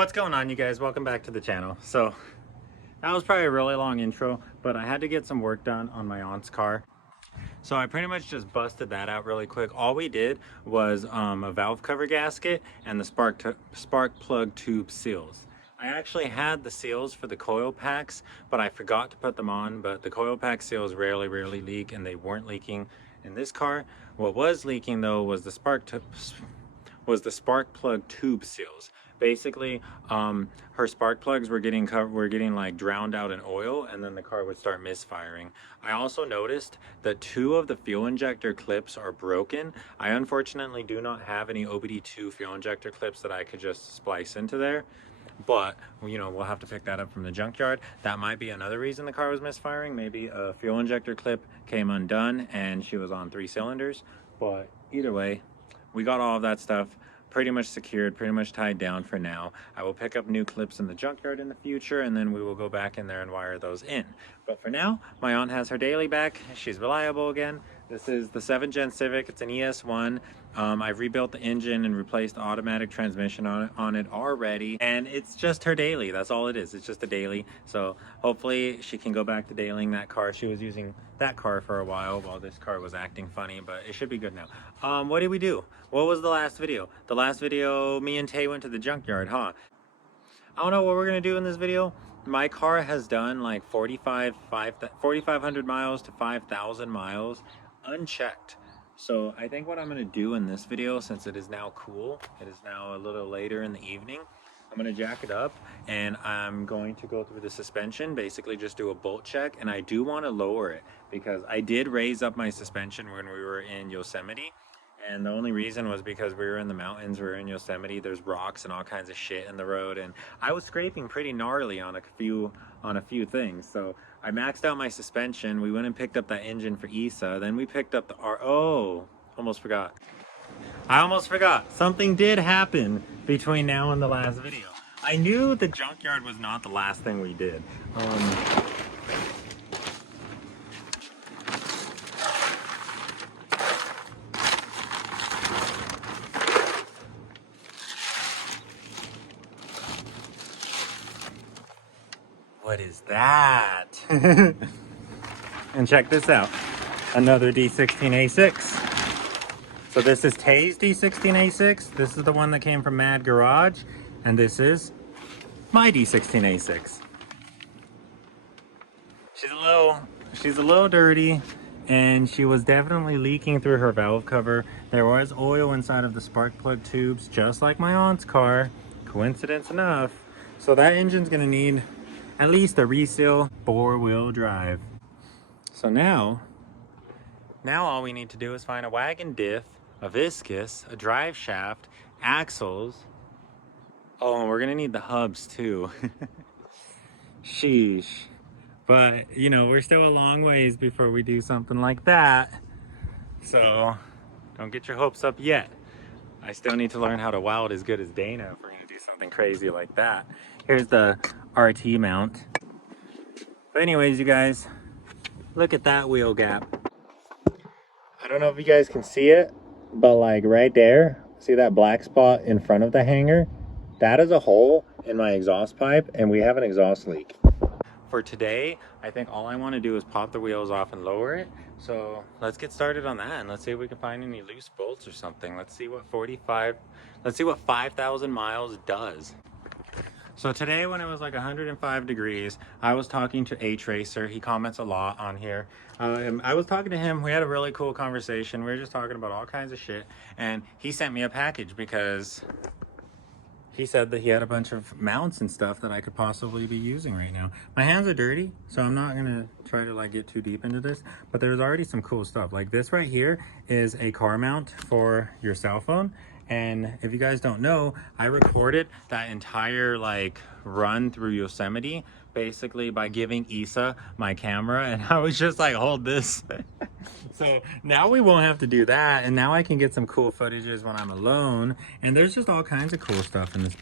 What's going on, you guys? Welcome back to the channel. So that was probably a really long intro, but I had to get some work done on my aunt's car. So I pretty much just busted that out really quick. All we did was a valve cover gasket and the spark plug tube seals. I actually had the seals for the coil packs, but I forgot to put them on. But the coil pack seals rarely leak, and they weren't leaking in this car. What was leaking though was the spark plug tube seals. Basically, her spark plugs were getting like drowned out in oil, and then the car would start misfiring. I also noticed that 2 of the fuel injector clips are broken. I unfortunately do not have any OBD2 fuel injector clips that I could just splice into there, but you know, we'll have to pick that up from the junkyard. That might be another reason the car was misfiring. Maybe a fuel injector clip came undone and she was on 3 cylinders. But either way, we got all of that stuff pretty much secured, pretty much tied down for now. I will pick up new clips in the junkyard in the future, and then we will go back in there and wire those in. But for now, my aunt has her daily back. She's reliable again. This is the 7th gen Civic. It's an ES1. I've rebuilt the engine and replaced the automatic transmission on it already, and it's just her daily. That's all it is. It's just a daily. So hopefully she can go back to dailying that car. She was using that car for a while this car was acting funny, but it should be good now. What did we do? What was the last video? The last video, me and Tay went to the junkyard, huh? I don't know what we're gonna do in this video. My car has done like 4,500 miles to 5,000 miles unchecked. So I think what I'm gonna do in this video, since it is now cool, it is now a little later in the evening, I'm gonna jack it up and I'm going to go through the suspension, basically just do a bolt check. And I do want to lower it because I did raise up my suspension when we were in Yosemite. And the only reason was because we were in the mountains, we were in Yosemite, there's rocks and all kinds of shit in the road, and I was scraping pretty gnarly on a few things. So I maxed out my suspension. We went and picked up that engine for Isa. Then we picked up the almost forgot. I almost forgot. Something did happen between now and the last video. I knew the junkyard was not the last thing we did. What is that? And check this out. Another D16A6. So this is Tay's D16A6. This is the one that came from Mad Garage. And this is my D16A6. She's a little dirty, and she was definitely leaking through her valve cover. There was oil inside of the spark plug tubes, just like my aunt's car. Coincidence enough. So that engine's gonna need at least a reseal 4-wheel drive. So now all we need to do is find a wagon diff, a viscous, a drive shaft, axles. Oh, and we're gonna need the hubs too. Sheesh. But you know, we're still a long ways before we do something like that. So don't get your hopes up yet. I still need to learn how to weld as good as Dana if we're gonna do something crazy like that. Here's the RT mount. But anyways, you guys, look at that wheel gap. I don't know if you guys can see it, but like right there, see that black spot in front of the hanger? That is a hole in my exhaust pipe, and we have an exhaust leak. For today, I think all I want to do is pop the wheels off and lower it. So let's get started on that, and let's see if we can find any loose bolts or something. Let's see what 5,000 miles does. So today, when it was like 105 degrees, I was talking to A-Tracer. He comments a lot on here. I was talking to him. We had a really cool conversation. We were just talking about all kinds of shit. And he sent me a package because he said that he had a bunch of mounts and stuff that I could possibly be using right now. My hands are dirty, so I'm not gonna try to like get too deep into this, but there's already some cool stuff. Like this right here is a car mount for your cell phone. And if you guys don't know, I recorded that entire like run through Yosemite basically by giving Isa my camera, and I was just like, hold this. So now we won't have to do that, and now I can get some cool footages when I'm alone. And there's just all kinds of cool stuff in this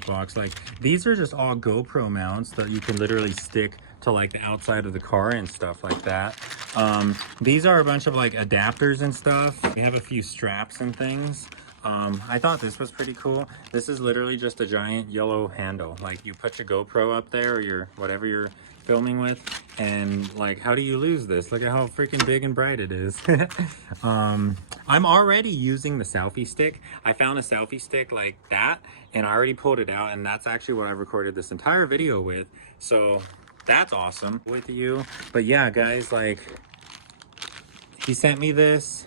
box. Like these are just all GoPro mounts that you can literally stick to like the outside of the car and stuff like that. These are a bunch of like adapters and stuff. We have a few straps and things. I thought this was pretty cool. This is literally just a giant yellow handle. Like you put your GoPro up there or your whatever you're filming with, and like, how do you lose this? Look at how freaking big and bright it is. I'm already using the selfie stick. I found a selfie stick like that and I already pulled it out, and that's actually what I recorded this entire video with. So that's awesome with you. But yeah, guys, like, he sent me this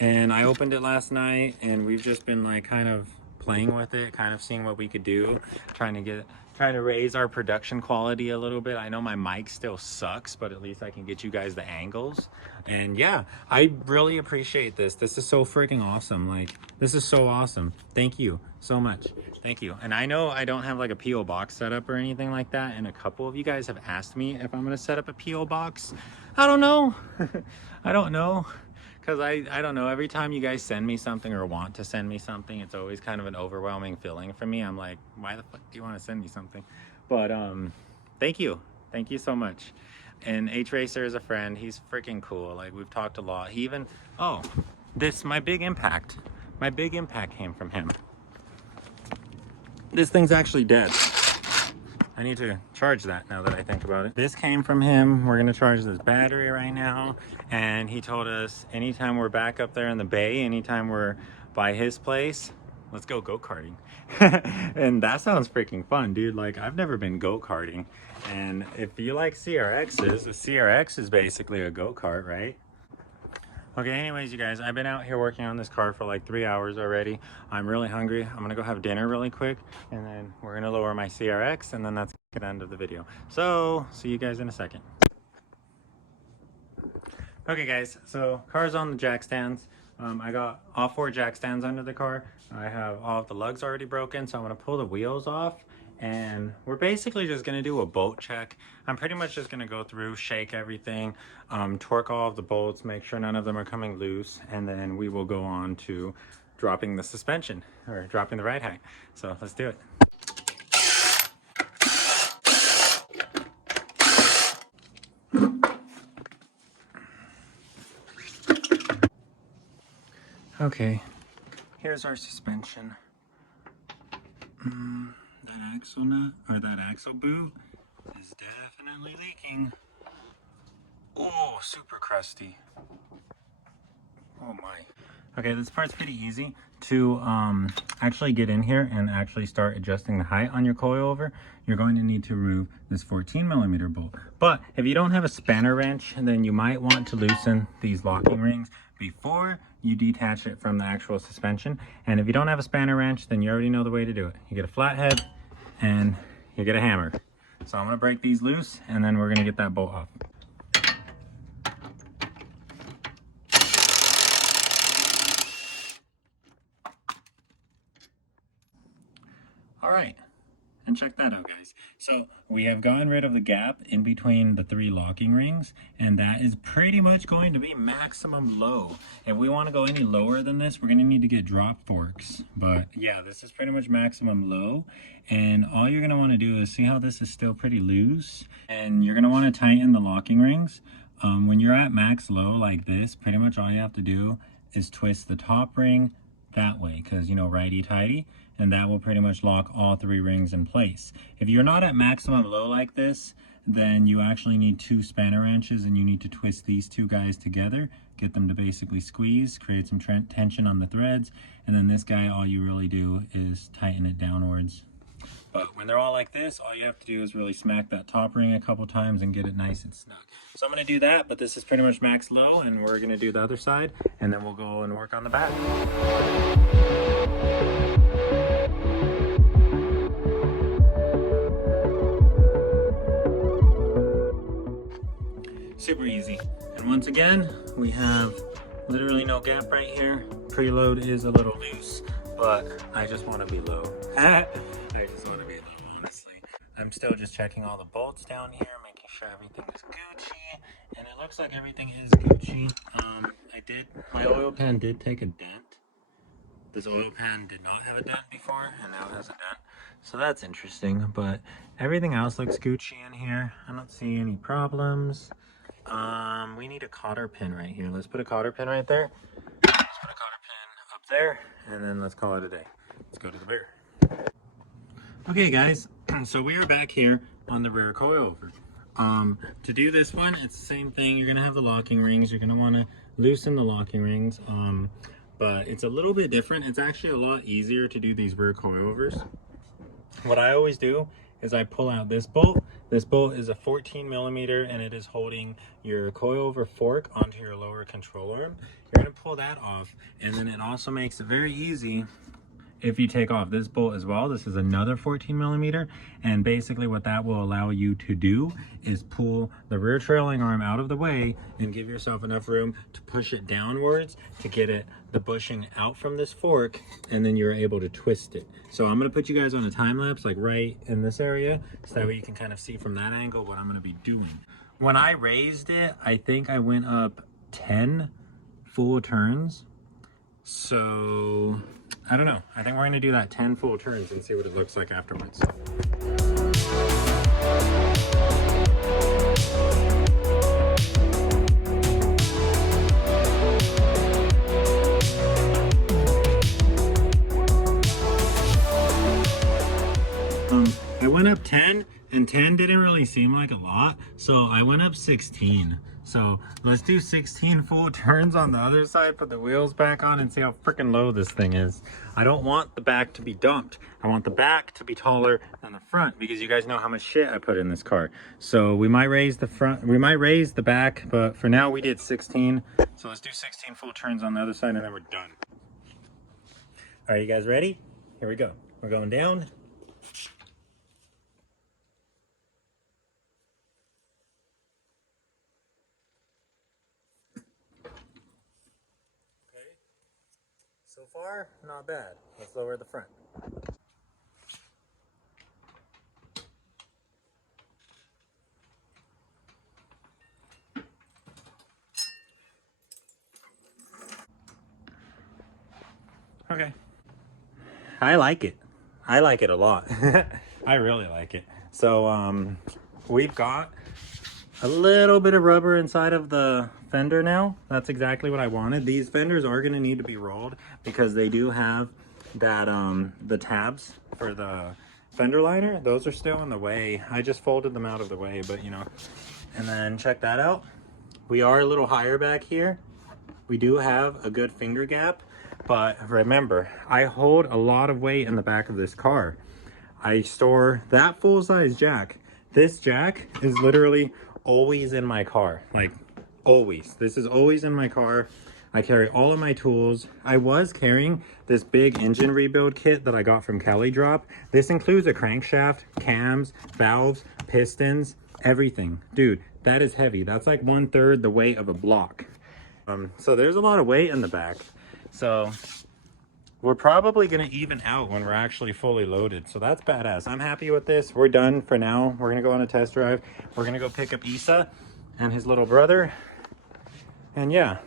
and I opened it last night, and we've just been like kind of playing with it, kind of seeing what we could do, trying to raise our production quality a little bit. I know my mic still sucks, but at least I can get you guys the angles. And yeah, I really appreciate this. This is so freaking awesome. Like, this is so awesome. Thank you so much. Thank you. And I know I don't have like a PO box set up or anything like that, and a couple of you guys have asked me if I'm gonna set up a PO box. I don't know. I don't know. Because I don't know, every time you guys send me something or want to send me something, it's always kind of an overwhelming feeling for me. I'm like, why the fuck do you want to send me something? But thank you so much. And H-Racer is a friend. He's freaking cool. Like, we've talked a lot. He even, oh, my big impact came from him. This thing's actually dead. I need to charge that now that I think about it. This came from him. We're gonna charge this battery right now. And he told us anytime we're back up there in the bay, anytime we're by his place, let's go go-karting. And that sounds freaking fun, dude. Like, I've never been go-karting. And if you like CRXs, the CRX is basically a go-kart, right? Okay, anyways, you guys, I've been out here working on this car for like 3 hours already. I'm really hungry. I'm gonna go have dinner really quick, and then we're gonna lower my CRX, and then that's the end of the video. So, see you guys in a second. Okay, guys, so car's on the jack stands. I got all 4 jack stands under the car. I have all of the lugs already broken, so I'm gonna pull the wheels off. And we're basically just gonna do a bolt check. I'm pretty much just gonna go through, shake everything, torque all of the bolts, make sure none of them are coming loose, and then we will go on to dropping the suspension, or dropping the ride height. So let's do it. Okay, here's our suspension. That axle nut, or that axle boot, is definitely leaking. Oh, super crusty. Oh my. Okay, this part's pretty easy to actually get in here and actually start adjusting the height on your coilover. You're going to need to remove this 14mm bolt. But if you don't have a spanner wrench, then you might want to loosen these locking rings before you detach it from the actual suspension. And if you don't have a spanner wrench, then you already know the way to do it. You get a flathead and you get a hammer. So I'm gonna break these loose, and then we're gonna get that bolt off. All right, and check that out, guys. So we have gotten rid of the gap in between the 3 locking rings, and that is pretty much going to be maximum low. If we want to go any lower than this, we're going to need to get drop forks. But yeah, this is pretty much maximum low. And all you're going to want to do is see how this is still pretty loose, and you're going to want to tighten the locking rings. When you're at max low like this, pretty much all you have to do is twist the top ring that way, because, you know, righty-tighty, and that will pretty much lock all 3 rings in place. If you're not at maximum low like this, then you actually need 2 spanner wrenches, and you need to twist these 2 guys together, get them to basically squeeze, create some tension on the threads, and then this guy, all you really do is tighten it downwards. But when they're all like this, all you have to do is really smack that top ring a couple times and get it nice and snug. So I'm going to do that, but this is pretty much max low, and we're going to do the other side, and then we'll go and work on the back. Super easy. And once again, we have literally no gap right here. Preload is a little loose, but I just want to be low. I just want to be low, honestly. I'm still just checking all the bolts down here, making sure everything is Gucci, and it looks like everything is Gucci. My oil pan did take a dent. This oil pan did not have a dent before, and now it has a dent. So that's interesting, but everything else looks Gucci in here. I don't see any problems. We need a cotter pin right here. Let's put a cotter pin right there. Let's put a cotter pin up there, and then let's call it a day. Let's go to the rear. Okay guys, so we are back here on the rear coilover. To do this one, it's the same thing. You're gonna have the locking rings. You're gonna wanna loosen the locking rings, but it's a little bit different. It's actually a lot easier to do these rear coilovers. What I always do is I pull out this bolt. This bolt is a 14 millimeter and it is holding your coilover fork onto your lower control arm. You're gonna pull that off, and then it also makes it very easy if you take off this bolt as well. This is another 14 millimeter, and basically what that will allow you to do is pull the rear trailing arm out of the way and give yourself enough room to push it downwards to get it the bushing out from this fork, and then you're able to twist it. So I'm going to put you guys on a time lapse like right in this area, so that way you can kind of see from that angle what I'm going to be doing. When I raised it, I think I went up 10 full turns. So I don't know. I think we're going to do that 10 full turns and see what it looks like afterwards. I went up 10, and 10 didn't really seem like a lot, so I went up 16. So let's do 16 full turns on the other side, put the wheels back on, and see how freaking low this thing is. I don't want the back to be dumped. I want the back to be taller than the front, because you guys know how much shit I put in this car. So we might raise the front, we might raise the back, but for now we did 16. So let's do 16 full turns on the other side, and then we're done. All right, you guys ready? Here we go. We're going down. So far, not bad. Let's lower the front. Okay. I like it. I like it a lot. I really like it. So we've got a little bit of rubber inside of the fender now. That's exactly what I wanted. These fenders are going to need to be rolled because they do have that the tabs for the fender liner. Those are still in the way. I just folded them out of the way, but you know. And then check that out. We are a little higher back here. We do have a good finger gap, but remember, I hold a lot of weight in the back of this car. I store that full-size jack. This jack is literally always in my car, like always. This is always in my car. I carry all of my tools. I was carrying this big engine rebuild kit that I got from Kelly Drop. This includes a crankshaft, cams, valves, pistons, everything. Dude, that is heavy. That's like 1/3 the weight of a block. So there's a lot of weight in the back. So we're probably going to even out when we're actually fully loaded. So that's badass. I'm happy with this. We're done for now. We're going to go on a test drive. We're going to go pick up Issa and his little brother. And yeah,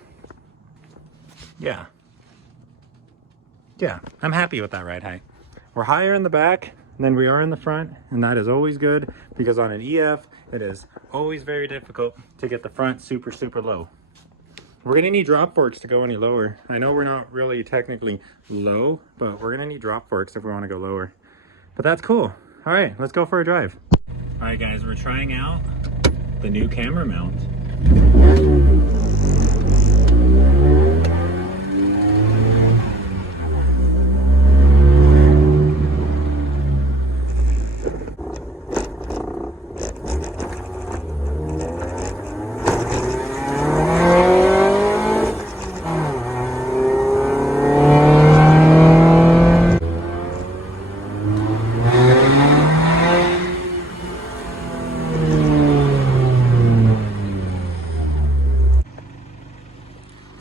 I'm happy with that ride height. We're higher in the back than we are in the front. And that is always good because on an EF, it is always very difficult to get the front super, super low. We're going to need drop forks to go any lower. I know we're not really technically low, but we're going to need drop forks if we want to go lower. But that's cool. All right, let's go for a drive. All right, guys, we're trying out the new camera mount.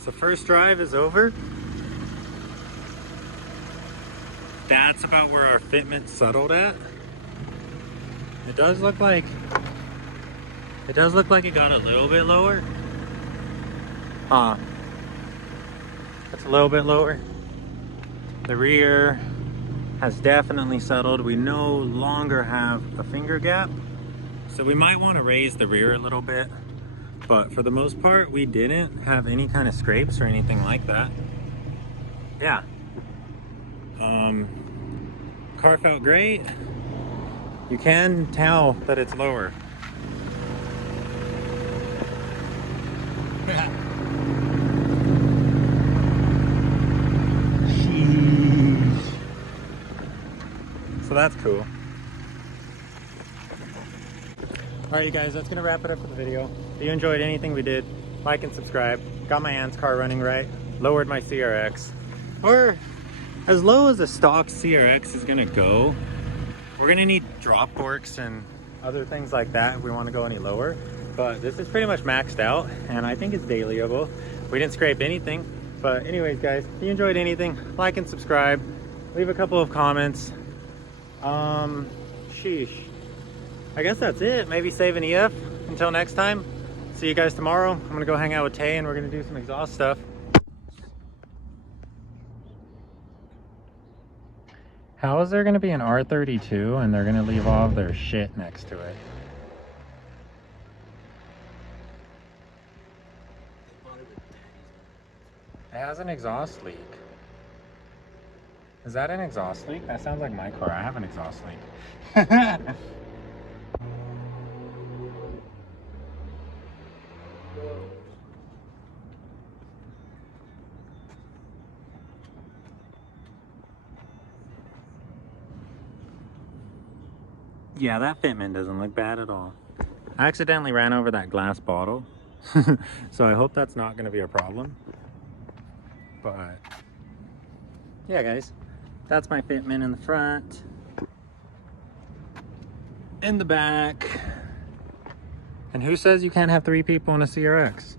So first drive is over. That's about where our fitment settled at. It does look like it got a little bit lower. It's a little bit lower. The rear has definitely settled. We no longer have a finger gap. So we might want to raise the rear a little bit. But for the most part, we didn't have any kind of scrapes or anything like that. Yeah, Car felt great. You can tell that it's lower. So that's cool. Alright you guys, that's gonna wrap it up for the video. If you enjoyed anything we did, like and subscribe. Got my aunt's car running right. Lowered my CRX. Or as low as a stock CRX is gonna go. We're gonna need drop forks and other things like that if we want to go any lower. But this is pretty much maxed out and I think it's dailyable. We didn't scrape anything. But anyways guys, if you enjoyed anything, like and subscribe. Leave a couple of comments. Sheesh. I guess that's it. Maybe save an EF. Until next time. See you guys tomorrow. I'm gonna go hang out with Tay and we're gonna do some exhaust stuff. How is there gonna be an R32 and they're gonna leave all of their shit next to it? It has an exhaust leak. Is that an exhaust leak? That sounds like my car. I have an exhaust leak. Yeah, that fitment doesn't look bad at all. I accidentally ran over that glass bottle. So I hope that's not going to be a problem. But yeah guys, that's my fitment in the front. In the back. And who says you can't have 3 people in a CRX?